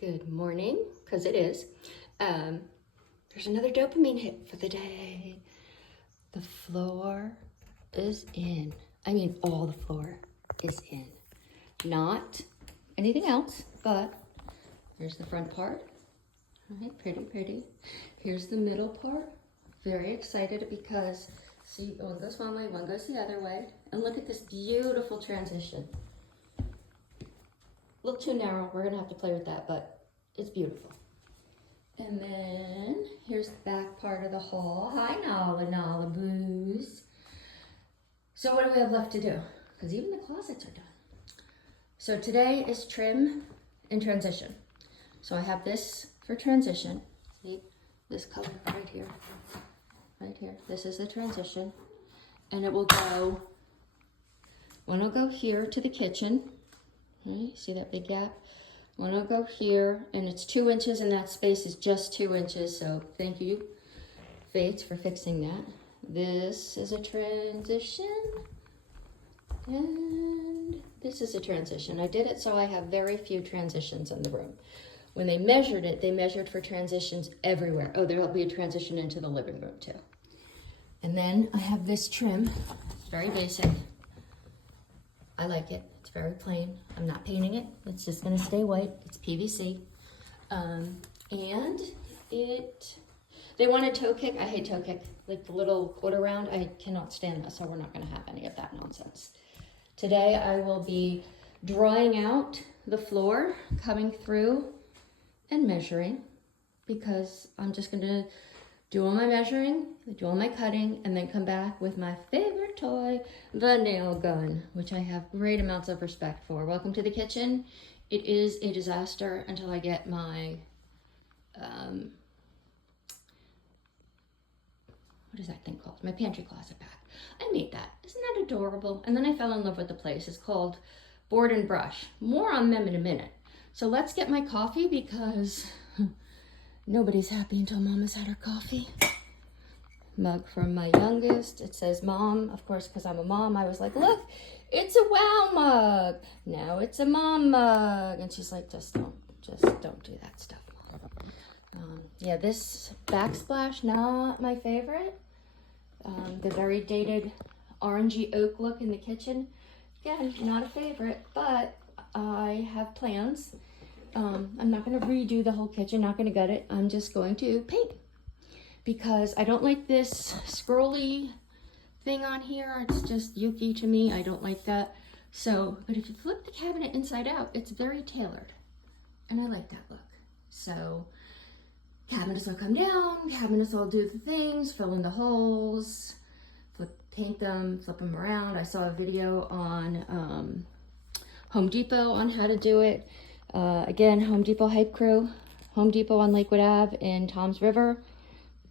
Good morning, because it is. There's another dopamine hit for the day. The floor is in. I mean, all the floor is in. Not anything else, but here's the front part. All right, pretty, pretty. Here's the middle part. Very excited because, see, one goes one way, one goes the other way. And look at this beautiful transition. A little too narrow, we're gonna have to play with that, but it's beautiful. And then here's the back part of the hall. Hi, Nala Boos. So what do we have left to do? Because even the closets are done. So today is trim and transition. So I have this for transition. See, this color right here, right here. This is the transition. And it will go, one will go here to the kitchen. Right, see that big gap? One will go here, and it's 2 inches, and that space is just 2 inches, so thank you, Fates, for fixing that. This is a transition, and this is a transition. I did it so I have very few transitions in the room. When they measured it, they measured for transitions everywhere. Oh, there'll be a transition into the living room, too. And then I have this trim. It's very basic. I like it. It's very plain. I'm not painting it. It's just gonna stay white. It's PVC. And they want a toe kick. I hate toe kick. Like the little quarter round, I cannot stand that, so we're not gonna have any of that nonsense. Today I will be drawing out the floor, coming through and measuring, because I'm just gonna do all my measuring, do all my cutting, and then come back with my favorite toy, the nail gun, which I have great amounts of respect for. Welcome to the kitchen. It is a disaster until I get my, what is that thing called? My pantry closet back. I made that. Isn't that adorable? And then I fell in love with the place. It's called Board and Brush. More on them in a minute. So let's get my coffee because nobody's happy until Mama's had her coffee. Mug from my youngest. It says Mom. Of course, because I'm a mom, I was like, look, it's a wow mug. Now it's a mom mug. And she's like, just don't do that stuff, Mom. Yeah, this backsplash, not my favorite. The very dated orangey oak look in the kitchen. Again, not a favorite, but I have plans. I'm not going to redo the whole kitchen, not going to gut it. I'm just going to paint because I don't like this scrolly thing on here. It's just yucky to me. I don't like that. So, but if you flip the cabinet inside out, it's very tailored and I like that look. So cabinets will come down, cabinets will do the things, fill in the holes, paint them, flip them around. I saw a video on Home Depot on how to do it. Again, Home Depot Hype Crew, Home Depot on Lakewood Ave in Toms River.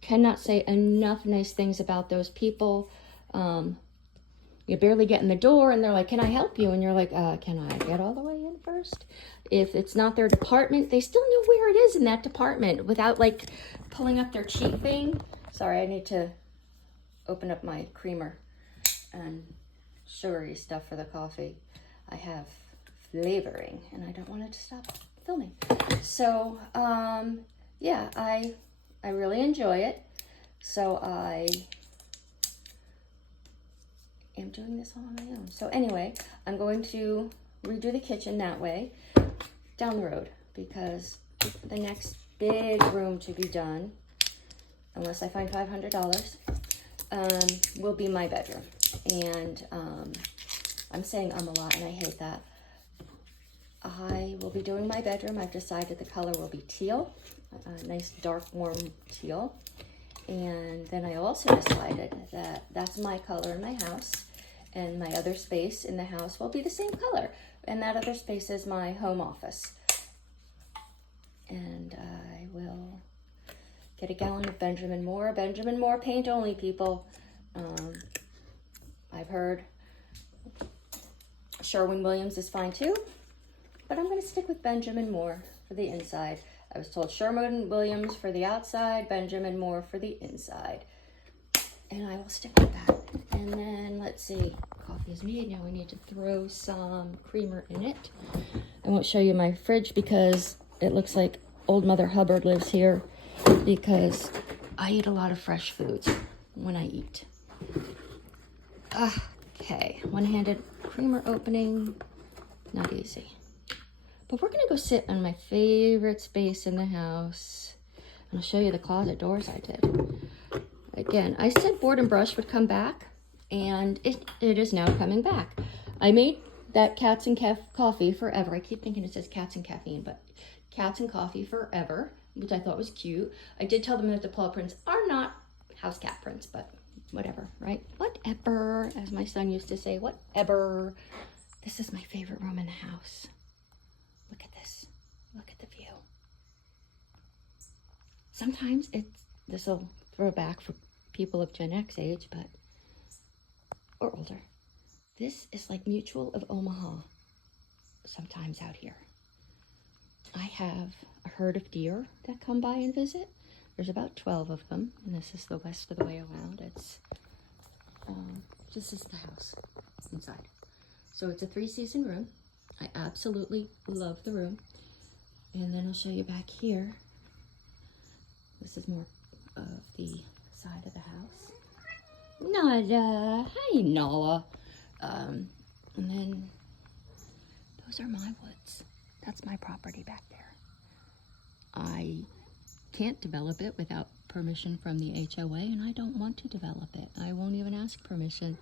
Cannot say enough nice things about those people. You barely get in the door and they're like, can I help you? And you're like, can I get all the way in first? If it's not their department, they still know where it is in that department without like pulling up their cheat thing. Sorry, I need to open up my creamer and sugary stuff for the coffee. I have flavoring and I don't want it to stop filming. So yeah, I really enjoy it. So I am doing this all on my own. So anyway, I'm going to redo the kitchen that way down the road because the next big room to be done, unless I find $500, will be my bedroom. And I'm saying a lot and I hate that. I will be doing my bedroom. I've decided the color will be teal, a nice dark warm teal. And then I also decided that that's my color in my house and my other space in the house will be the same color. And that other space is my home office. And I will get a gallon of Benjamin Moore paint only, people. I've heard Sherwin-Williams is fine too, but I'm going to stick with Benjamin Moore for the inside. I was told Sherwin-Williams for the outside, Benjamin Moore for the inside. And I will stick with that. And then, let's see, coffee is made. Now we need to throw some creamer in it. I won't show you my fridge because it looks like old Mother Hubbard lives here because I eat a lot of fresh foods when I eat. Okay, one-handed creamer opening, not easy. But we're gonna go sit on my favorite space in the house. And I'll show you the closet doors I did. Again, I said Board and Brush would come back, and it is now coming back. I made that Cats and Coffee Forever. I keep thinking it says Cats and Caffeine, but Cats and Coffee Forever, which I thought was cute. I did tell them that the paw prints are not house cat prints, but whatever, right? Whatever, as my son used to say, whatever. This is my favorite room in the house. Look at this. Look at the view. Sometimes this will throw back for people of Gen X age, but or older. This is like Mutual of Omaha sometimes out here. I have a herd of deer that come by and visit. There's about 12 of them, and this is the west of the way around. It's this is the house inside. So it's a 3-season room. I absolutely love the room. And then I'll show you back here. This is more of the side of the house. Nala, hi Nala. And then those are my woods. That's my property back there. I can't develop it without permission from the HOA, and I don't want to develop it. I won't even ask permission.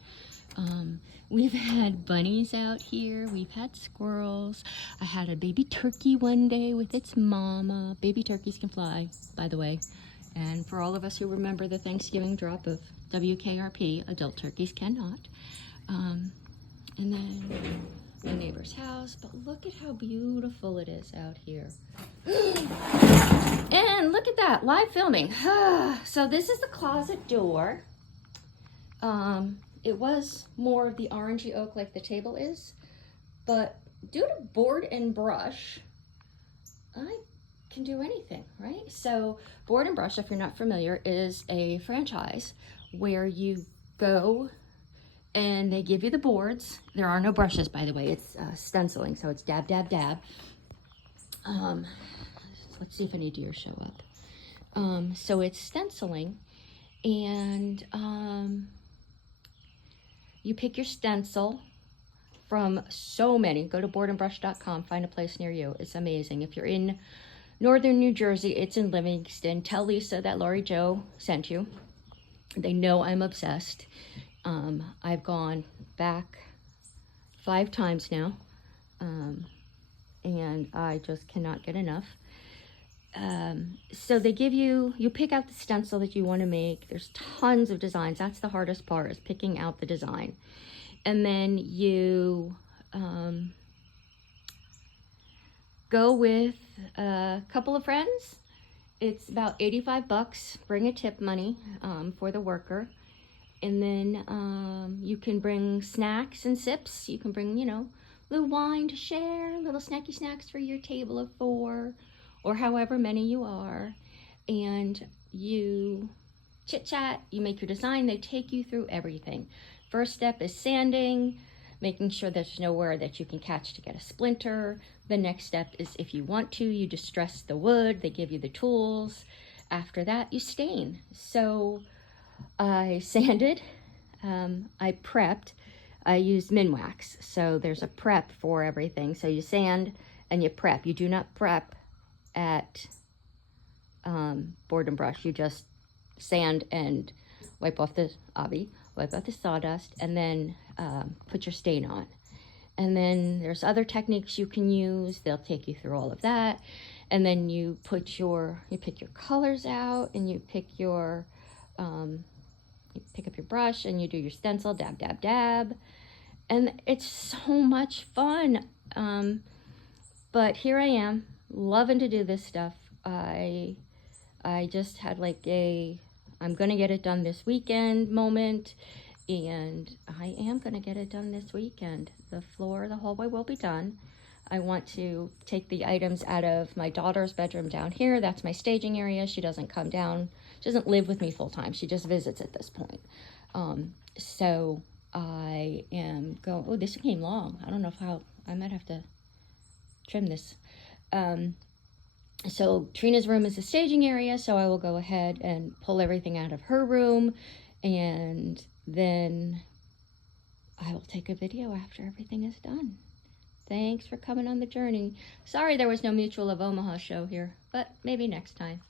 We've had bunnies out here. We've had squirrels. I had a baby turkey one day with its mama. Baby turkeys can fly, by the way. And for all of us who remember the Thanksgiving drop of WKRP, adult turkeys cannot. And then my neighbor's house. But look at how beautiful it is out here. And look at that, live filming. So this is the closet door. It was more of the orangey oak like the table is, but due to Board and Brush, I can do anything, right? So Board and Brush, if you're not familiar, is a franchise where you go and they give you the boards. There are no brushes, by the way. It's stenciling, so it's dab, dab, dab. Let's see if any deer show up. So it's stenciling, and you pick your stencil from so many. Go to boardandbrush.com, find a place near you. It's amazing. If you're in northern New Jersey, it's in Livingston. Tell Lisa that Lori Jo sent you. They know I'm obsessed. I've gone back 5 times now, and I just cannot get enough. So they give you pick out the stencil that you want to make. There's tons of designs. That's the hardest part, is picking out the design. And then you go with a couple of friends. It's about $85. Bring a tip money for the worker. And then you can bring snacks and sips. You can bring, little wine to share, little snacky snacks for your table of 4. Or however many you are, and you chit chat, you make your design. They take you through everything. First step is sanding, making sure there's nowhere that you can catch to get a splinter. The next step is, if you want to, you distress the wood. They give you the tools. After that, you stain. So I sanded, I prepped, I used Minwax. So there's a prep for everything. So you sand and you prep. You do not prep at Board and Brush. You just sand and wipe off the wipe off the sawdust, and then put your stain on. And then there's other techniques you can use. They'll take you through all of that. And then you pick your colors out, and you pick your you pick up your brush and you do your stencil, dab, dab, dab. And it's so much fun. But here I am, loving to do this stuff. I just had like I'm gonna get it done this weekend moment, and I am gonna get it done this weekend. The hallway will be done. I want to take the items out of my daughter's bedroom down here. That's my staging area. She doesn't come down. She doesn't live with me full time. She just visits at this point. So I am going, oh, this came long. I don't know I might have to trim this. So Trina's room is the staging area, so I will go ahead and pull everything out of her room, and then I will take a video after everything is done. Thanks for coming on the journey. Sorry there was no Mutual of Omaha show here, but maybe next time.